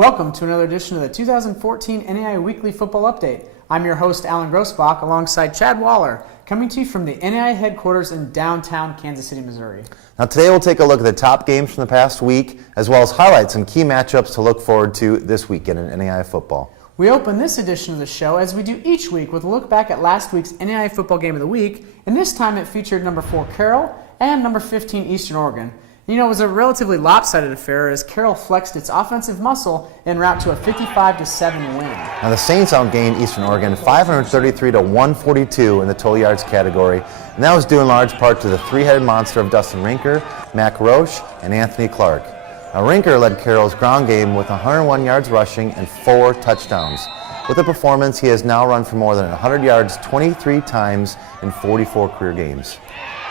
Welcome to another edition of the 2014 NAIA Weekly Football Update. I'm your host, Alan Grossbach, alongside Chad Waller, coming to you from the NAIA headquarters in downtown Kansas City, Missouri. Now today we'll take a look at the top games from the past week, as well as highlight some key matchups to look forward to this weekend in NAIA football. We open this edition of the show, as we do each week, with a look back at last week's NAIA football game of the week, and this time it featured number 4 Carroll and number 15 Eastern Oregon. You know, it was a relatively lopsided affair as Carroll flexed its offensive muscle en route to a 55-7 win. Now the Saints outgained Eastern Oregon 533 to 142 in the total yards category, and that was due in large part to the three-headed monster of Dustin Rinker, Mac Roche, and Anthony Clark. Now Rinker led Carroll's ground game with 101 yards rushing and 4 touchdowns. With the performance, he has now run for more than 100 yards 23 times in 44 career games.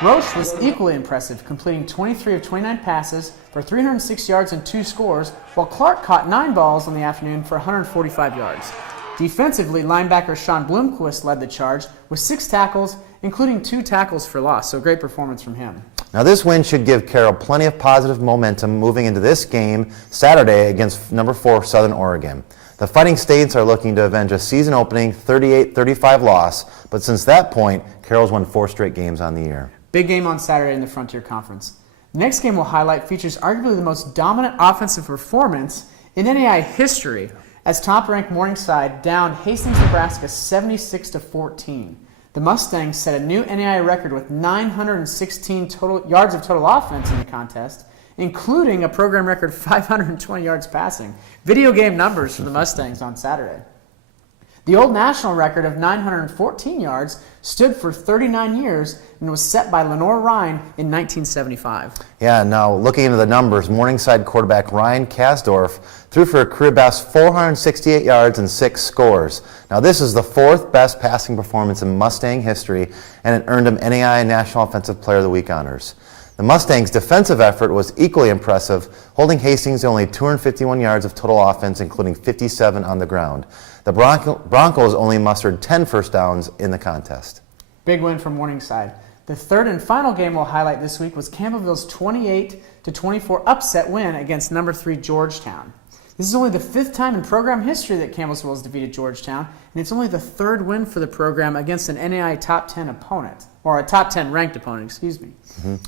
Roche was equally impressive, completing 23 of 29 passes for 306 yards and 2 scores, while Clark caught 9 balls on the afternoon for 145 yards. Defensively, linebacker Sean Bloomquist led the charge with 6 tackles, including 2 tackles for loss, so great performance from him. Now this win should give Carroll plenty of positive momentum moving into this game Saturday against number 4 Southern Oregon. The Fighting States are looking to avenge a season-opening 38-35 loss, but since that point, Carroll's won 4 straight games on the year. Big game on Saturday in the Frontier Conference. The next game we'll highlight features arguably the most dominant offensive performance in NAIA history as top-ranked Morningside downed Hastings, Nebraska 76-14. The Mustangs set a new NAIA record with 916 yards of total offense in the contest, including a program record 520 yards passing. Video game numbers for the Mustangs on Saturday. The old national record of 914 yards stood for 39 years and was set by Lenore Ryan in 1975. Yeah, now looking into the numbers, Morningside quarterback Ryan Kasdorf threw for a career best 468 yards and 6 scores. Now this is the 4th best passing performance in Mustang history, and it earned him NAIA National Offensive Player of the Week honors. The Mustangs' defensive effort was equally impressive, holding Hastings to only 251 yards of total offense, including 57 on the ground. The Broncos only mustered 10 first downs in the contest. Big win for Morningside. The third and final game we'll highlight this week was Campbellville's 28-24 upset win against number 3 Georgetown. This is only the 5th time in program history that Campbellsville has defeated Georgetown, and it's only the 3rd win for the program against an NAIA top 10 opponent, or a top 10 ranked opponent, excuse me.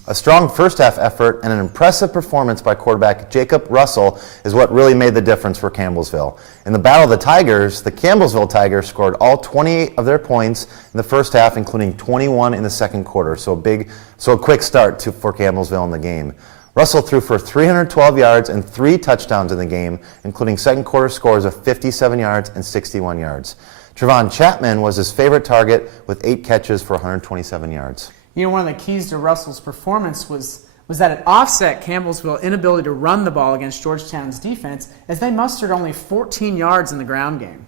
A strong first-half effort and an impressive performance by quarterback Jacob Russell is what really made the difference for Campbellsville. In the Battle of the Tigers, the Campbellsville Tigers scored all 28 of their points in the first half, including 21 in the second quarter, so a quick start for Campbellsville in the game. Russell threw for 312 yards and 3 touchdowns in the game, including second quarter scores of 57 yards and 61 yards. Trevon Chapman was his favorite target with 8 catches for 127 yards. You know, one of the keys to Russell's performance was that it offset Campbellsville's inability to run the ball against Georgetown's defense, as they mustered only 14 yards in the ground game.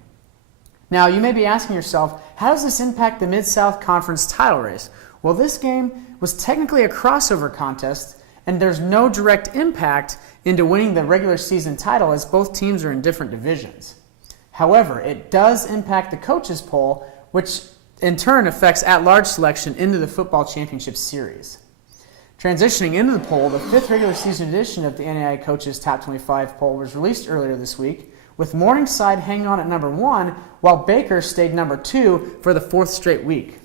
Now, you may be asking yourself, how does this impact the Mid-South Conference title race? Well, this game was technically a crossover contest, and there's no direct impact into winning the regular season title, as both teams are in different divisions. However, it does impact the coaches poll, which in turn affects at-large selection into the football championship series. Transitioning into the poll, the 5th regular season edition of the NAIA Coaches Top 25 poll was released earlier this week, with Morningside hanging on at number 1, while Baker stayed number 2 for the 4th straight week.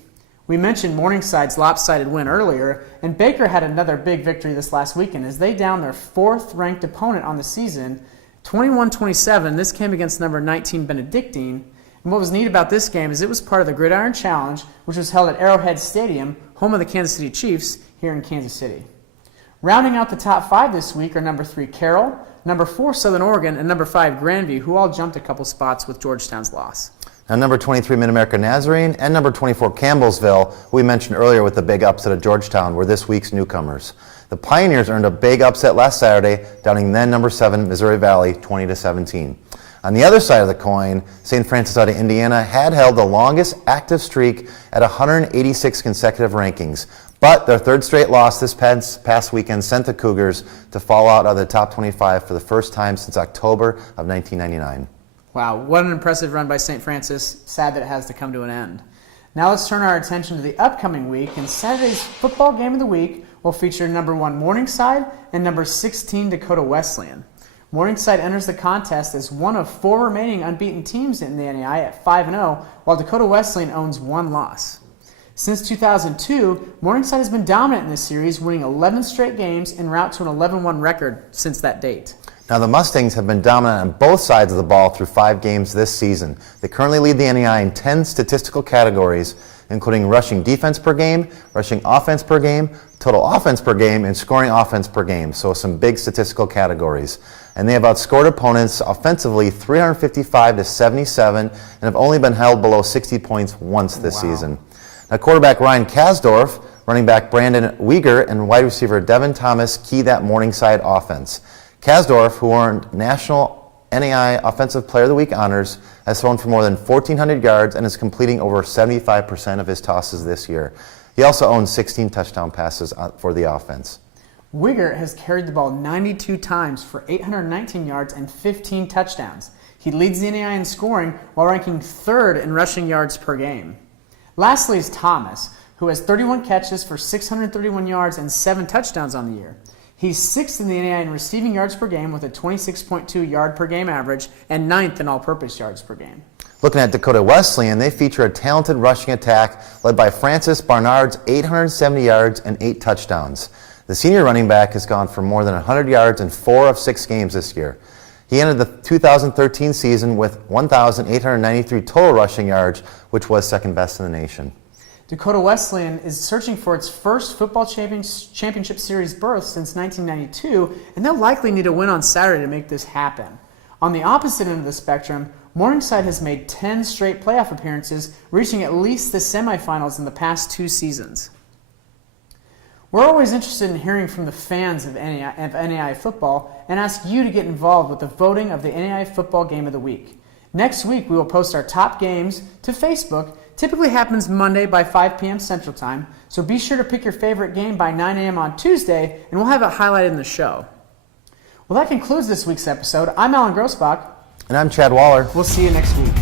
We mentioned Morningside's lopsided win earlier, and Baker had another big victory this last weekend as they downed their 4th ranked opponent on the season, 21-27. This came against number 19 Benedictine. And what was neat about this game is it was part of the Gridiron Challenge, which was held at Arrowhead Stadium, home of the Kansas City Chiefs, here in Kansas City. Rounding out the top 5 this week are number 3 Carroll, number 4 Southern Oregon, and number 5 Grandview, who all jumped a couple spots with Georgetown's loss. Now number 23 Mid-America Nazarene and number 24 Campbellsville, who we mentioned earlier with the big upset of Georgetown, were this week's newcomers. The Pioneers earned a big upset last Saturday, downing then number 7 Missouri Valley 20-17. On the other side of the coin, St. Francis out of Indiana had held the longest active streak at 186 consecutive rankings, but their 3rd straight loss this past weekend sent the Cougars to fall out of the top 25 for the first time since October of 1999. Wow, what an impressive run by St. Francis. Sad that it has to come to an end. Now let's turn our attention to the upcoming week, and Saturday's football game of the week will feature number 1 Morningside and number 16 Dakota Wesleyan. Morningside enters the contest as one of 4 remaining unbeaten teams in the NAIA at 5-0, while Dakota Wesleyan owns 1 loss. Since 2002, Morningside has been dominant in this series, winning 11 straight games en route to an 11-1 record since that date. Now, the Mustangs have been dominant on both sides of the ball through 5 games this season. They currently lead the NAIA in 10 statistical categories, including rushing defense per game, rushing offense per game, total offense per game, and scoring offense per game. So some big statistical categories. And they have outscored opponents offensively 355-77 and have only been held below 60 points once this season. Now, quarterback Ryan Kasdorf, running back Brandon Weger, and wide receiver Devin Thomas key that Morningside offense. Kasdorf, who earned National NAIA Offensive Player of the Week honors, has thrown for more than 1,400 yards and is completing over 75% of his tosses this year. He also owns 16 touchdown passes for the offense. Weger has carried the ball 92 times for 819 yards and 15 touchdowns. He leads the NAIA in scoring while ranking 3rd in rushing yards per game. Lastly is Thomas, who has 31 catches for 631 yards and 7 touchdowns on the year. He's 6th in the NAIA in receiving yards per game with a 26.2 yard per game average and 9th in all-purpose yards per game. Looking at Dakota Wesleyan, they feature a talented rushing attack led by Francis Barnard's 870 yards and 8 touchdowns. The senior running back has gone for more than 100 yards in 4 of 6 games this year. He ended the 2013 season with 1,893 total rushing yards, which was second best in the nation. Dakota Wesleyan is searching for its first football championship series berth since 1992, and they'll likely need a win on Saturday to make this happen. On the opposite end of the spectrum, Morningside has made 10 straight playoff appearances, reaching at least the semifinals in the past 2 seasons. We're always interested in hearing from the fans of NAIA football and ask you to get involved with the voting of the NAIA Football Game of the Week. Next week, we will post our top games to Facebook. Typically happens Monday by 5 p.m. Central Time, so be sure to pick your favorite game by 9 a.m. on Tuesday, and we'll have it highlighted in the show. Well, that concludes this week's episode. I'm Alan Grossbach. And I'm Chad Waller. We'll see you next week.